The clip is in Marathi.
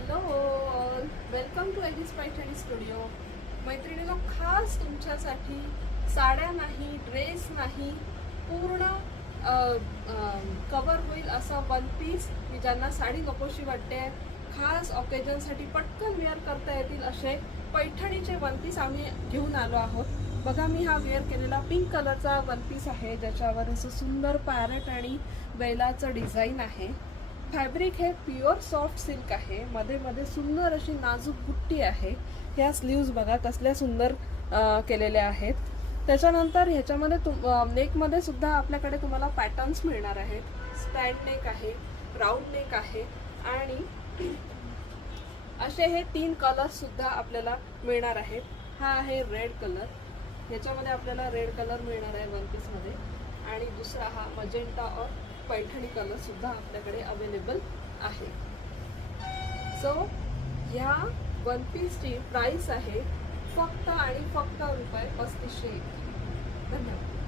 Hello all, welcome to Ellis Paithani studio. मैत्रिणीला खास तुमच्यासाठी साड्या नाही, ड्रेस नाही, पूर्ण कवर होईल असा वन पीस की ज्यांना साडी नकोशी वाटते, खास ऑकेजनसाठी पटकन वेअर करता येतील असे पैठणीचे वन पीस आम्ही घेऊन आलो आहोत. बघा, मी हा वेअर केलेला पिंक कलरचा वन पीस आहे, ज्याच्यावर असं सुंदर पॅरेट आणि बैलाचं डिझाईन आहे. फॅब्रिक हे प्युअर सॉफ्ट सिल्क आहे. मध्ये मध्ये सुंदर अशी नाजूक बुट्टी आहे. ह्या स्लीव्ज बघा कसल्या सुंदर केलेल्या आहेत. त्याच्यानंतर ह्याच्यामध्ये नेकमध्ये सुद्धा आपल्याकडे तुम्हाला पॅटर्न्स मिळणार आहेत. स्टँड नेक आहे, राऊंड नेक आहे आणि असे हे 3 कलर्स सुद्धा आपल्याला मिळणार आहेत. हा आहे रेड कलर, ह्याच्यामध्ये आपल्याला रेड कलर मिळणार आहे वन पीस मध्ये. आणि दुसरा हा मजेंटा और पैठणी कलर सुद्धा आपल्याकडे अवेलेबल आहे. सो ह्या वन पीसची प्राइस आहे फक्त आणि फक्त ₹3500. धन्यवाद.